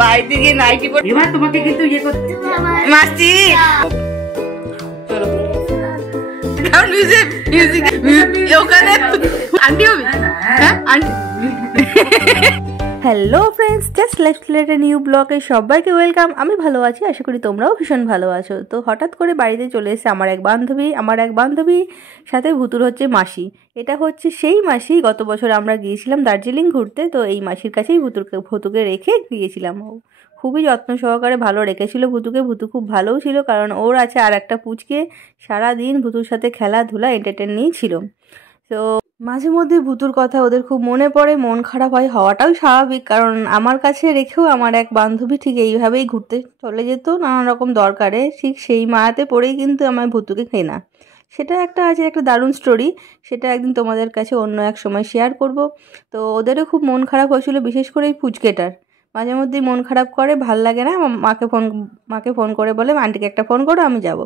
বাড়িতে গিয়ে নাইটি পরে এবার তোমাকে কিন্তু ইয়ে করতে মাসি চলো ওখানে আন্টি হবে হ্যাঁ aunty. Hello friends, just let a new ব্লগে সবাইকে ওয়েলকাম। আমি ভালো আছি, আশা করি তোমরাও ভীষণ ভালো আছো। তো হঠাৎ করে বাড়িতে চলে এসেছে আমার এক বান্ধবী সাথে ভুতুর হচ্ছে মাসি। এটা হচ্ছে সেই মাসি, গত বছর আমরা গিয়েছিলাম দার্জিলিং ঘুরতে, তো এই মাসির কাছেই ভুতুকে রেখে গিয়েছিলাম। খুবই যত্ন সহকারে ভালো রেখেছিল ভুতুকে। ভুতু খুব ভালোও ছিল, কারণ ওর আছে আর একটা পুচকে, সারাদিন ভুতুর সাথে খেলাধুলা এন্টারটেন নিয়েই ছিল। তো মাঝে মধ্যে ভুতুর কথা ওদের খুব মনে পড়ে, মন খারাপ হয়, হওয়াটাও স্বাভাবিক, কারণ আমার কাছে রেখেও আমার এক বান্ধবী ঠিক এইভাবেই ঘুরতে চলে যেত নানান রকম দরকারে, ঠিক সেই মায়াতে পড়েই কিন্তু আমার ভুতুকে কেনা। সেটা একটা আছে একটা দারুণ স্টোরি, সেটা একদিন তোমাদের কাছে অন্য এক সময় শেয়ার করব। তো ওদেরও খুব মন খারাপ হয়েছিল, বিশেষ করে এই পুচকেটার মাঝে মধ্যেই মন খারাপ করে, ভাল লাগে না। মাকে ফোন করে বলে আন্টিকে একটা ফোন করো, আমি যাব।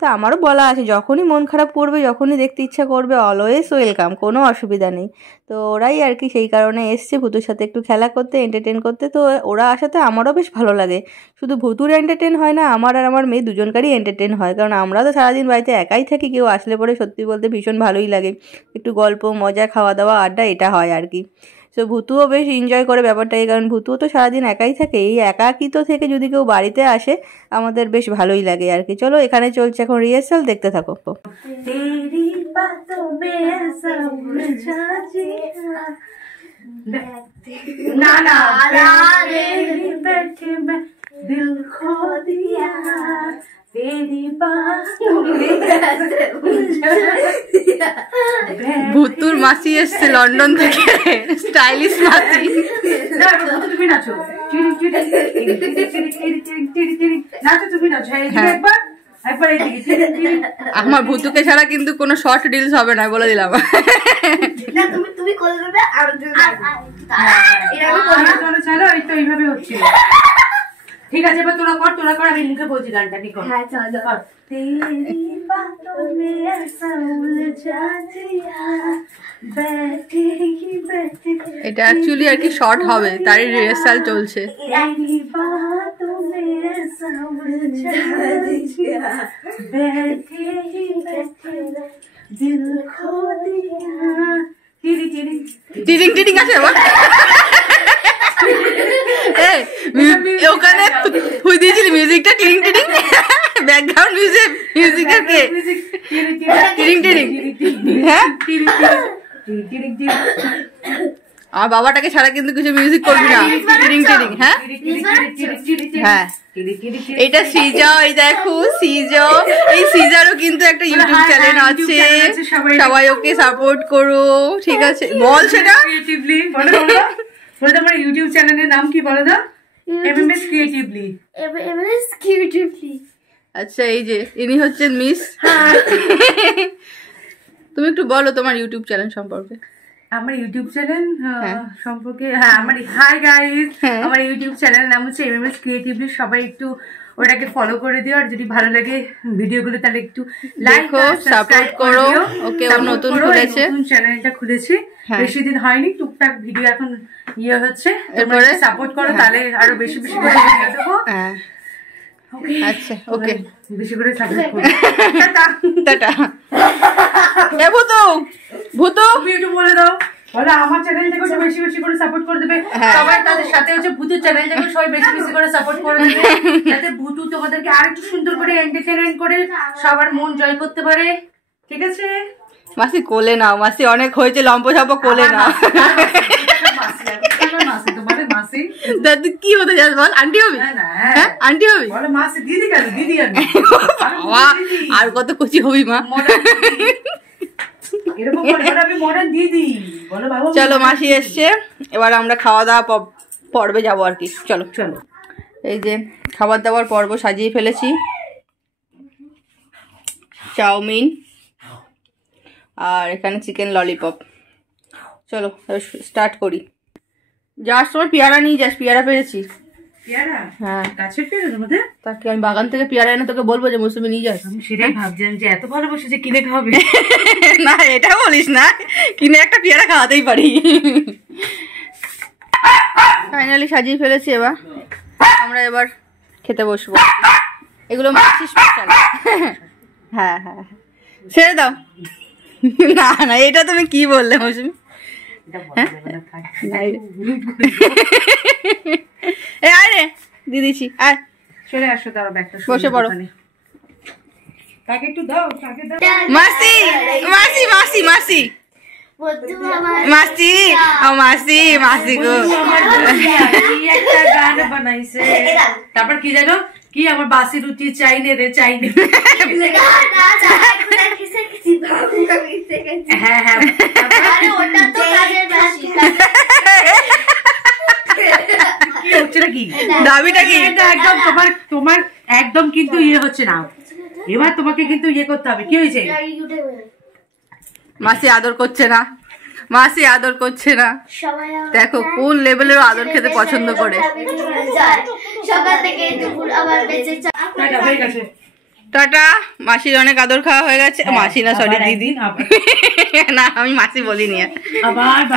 তো আমারও বলা আছে, যখনই মন খারাপ করবে, যখনই দেখতে ইচ্ছা করবে, অলওয়েজ ওয়েলকাম, কোনো অসুবিধা নেই। তো ওরাই আর কি সেই কারণে এসছে ভুতুর সাথে একটু খেলা করতে, এন্টারটেন করতে। তো ওরা আসাতে আমারও বেশ ভালো লাগে। শুধু ভুতুর এন্টারটেন হয় না, আমার আর আমার মেয়ে দুজনকারই এন্টারটেন হয়, কারণ আমরা তো সারাদিন বাড়িতে একাই থাকি। কেউ আসলে পরে সত্যি বলতে ভীষণ ভালোই লাগে, একটু গল্প মজা, খাওয়া দাওয়া, আড্ডা, এটা হয় আর কি। তো ভুতুও বেশ এনজয় করে ব্যাপারটাই, কারণ ভুতুও তো সারাদিন একাই থাকে। এই একাকিত্ব থেকে যদি কেউ বাড়িতে আসে, আমাদের বেশ ভালোই লাগে আর কি। চলো, এখানে চলছে এখন রিহার্সাল, দেখতে থাকো। ভুতুর মাসি এসছে লন্ডন থেকে, স্টাইলিশ মাসি। তুমি নাচো, তুমি নাচো আমার ভুতুকে ছাড়া কিন্তু কোনো শর্ট রিলস হবে না, বলে দিলাম। চলো, এই তো এইভাবে হচ্ছিল। ঠিক আছে, এবার তোরা কর, আমি লিখে বলছি গানটা। ঠিক আছে, হ্যাঁ চল। এটা অ্যাকচুয়ালি আর কি শর্ট হবে, তারই রিহার্সাল চলছে। টিরিং টিরিং আছে ওখানে হুই দিয়েছিলি মিউজিকটা, টিরিং টিরিং ব্যাকগ্রাউন্ড মিউজিকের কে টিরিং টিরিং। হ্যাঁ, আমার বাবাটাকে ছাড়া কিন্তু কিছু মিউজিক করবি না, টিরিং টিরিং। হ্যাঁ হ্যাঁ, এটা সিজা, এই দেখো সিজা, এই সিজারও কিন্তু একটা ইউটিউব চ্যানেল আছে, সবাই ওকে সাপোর্ট করো, ঠিক আছে? বল সেটা ক্রিয়েটিভলি বলো, তোমার ইউটিউব চ্যানেলের নাম কি বলো দাও? MMS creatively. আচ্ছা, এই যে ইনি হচ্ছেন মিস। তুমি একটু বলো তোমার ইউটিউব চ্যানেল সম্পর্কে। আমার ইউটিউব চ্যানেল সম্পর্কে, হ্যাঁ, আমার হাই গাইস, আমার ইউটিউব চ্যানেলের নাম হচ্ছে এমএমএস ক্রিয়েটিভলি। সবাই একটু ওটাকে ফলো করে দিও, আর যদি ভালো লাগে ভিডিওগুলো তাহলে একটু লাইক ও সাবস্ক্রাইব করো। ওকে, ও নতুন চ্যানেলটা খুলেছে, বেশি দিন হয়নি, টুকটাক ভিডিও এখন ইয়ে হচ্ছে, তোমরা সাপোর্ট করো, তাহলে আরো বেশি বেশি করে ভিডিও দেবো। আচ্ছা, ওকে, বেশি করে সাপোর্ট করো। টাটা। এ ভুতু, তুমি একটু বলে দাও, বলে আমার চ্যানেলটাকে সবাই বেশি বেশি করে সাপোর্ট করে দেবে, সবাই তাদের সাথে হচ্ছে ভুতুর চ্যানেলটাকে সবাই বেশি বেশি করে সাপোর্ট করে দেবে, যাতে ভুতু তোমাদেরকে আরেকটু সুন্দর করে এন্টারটেইনমেন্ট করে সবার মন জয় করতে পারে। ঠিক আছে মাসি, কোলে নাও মাসি, অনেক হয়েছে লম্প ঝাপ, কোলে নাও। দাদু কি হতে যাস বল? আন্টি হবি? হ্যাঁ, আন্টি হবি? দিদি কেন? দিদি আর কত কচি হবি মা। চলো, মাসি এসছে, এবার আমরা খাওয়া দাওয়া পর্বে যাবো আর কি। চলো চলো, এই যে খাবার দাবার পর্ব সাজিয়ে ফেলেছি, চাউমিন আর এখানে চিকেন ললিপপ। চলো স্টার্ট করি। যার সময় পেয়ারা নিয়ে যাস, পেয়ারা পেরেছি। হ্যাঁ, তাকে আমি বাগান থেকে পেয়ারা এনে তোকে বলবো যে মৌসুমি নিয়ে যাস। আমি সেটাই ভাবছিলাম যে এত ভালোবাসে যে কিনে খাওয়াবে। না, এটা বলিস না, কিনে একটা পেয়ারা খাওয়াতেই পারি। ফাইনালি সাজিয়ে ফেলেছি, এবার আমরা এবার খেতে বসবো। এগুলো মাছি স্পেশাল। হ্যাঁ হ্যাঁ ছেড়ে দাও। না না এটা তুমি কি বললে মৌসুমি? আরে দিদিছি আর চলে আসো, দাঁড়াও ব্যাগটা বসে পড়ো। তাকে একটু দাও, তাকে দাও। মাসি মাসি মাসি মাসি মাসি মাসি মাসি গো একটা গান বানাইছে, তারপর কি জানো কি, আমার বাসি রুটি চাই নে রে, চাই নে। হ্যাঁ হ্যাঁ কি হচ্ছে নাকি দাবিটা কি? একদম তোমার একদম কিন্তু ইয়ে হচ্ছে না, এবার তোমাকে কিন্তু ইয়ে করতে হবে। কি হয়েছে? মাসি আদর করছে না, মাসি আদর করছে না। দেখো কোন লেভেলের আদর খেতে পছন্দ করে। টাটা। মাসির অনেক আদর খাওয়া হয়ে গেছে। মাসি না সরি দিদি, না আমি মাসি বলিনি।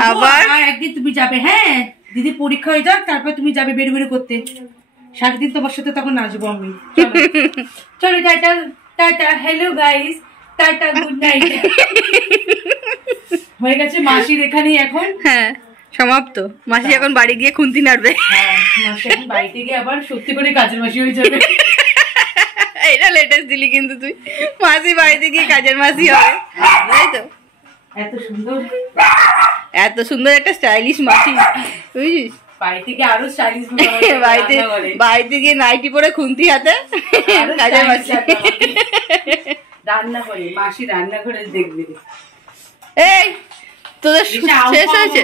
আবার একদিন তুমি যাবে, হ্যাঁ দিদি পরীক্ষা হয়ে যাক, তারপর তুমি যাবে বেরু বেরু করতে। সারাদিন তোমার সাথে তখন নাচবো আমি। চলো tata tata, hello guys, tata, good night. হয়ে গেছে মাসির এখানে এখন। হ্যাঁ সমাপ্ত। মাসি এখন বাড়ি গিয়ে খুন্তি নাড়বে। হ্যাঁ মাসি এখন বাড়িতে গিয়ে আবার সত্যি করে কাজের মাসি হয়ে যাবে। এটা লেটেস্ট দিলি কিন্তু তুই, মাসি বাড়িতে গিয়ে কাজের মাসি হবে, তাই তো? এত সুন্দর, এত সুন্দর একটা স্টাইলিশ মাসি বুঝিস। বাড়িতে গিয়ে আরো স্টাইলিশ, বাড়িতে গিয়ে নাইটি পরে খুন্তি হাতে কাজের মাসি রান্না করে। মাসি রান্না করে দেখবে। এই তোদের শেষ হয়েছে?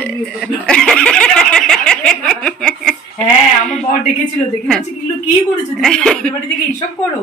হ্যাঁ আমার বর ডেকেছিল, দেখে কি করেছো বাড়ি থেকে এইসব করো।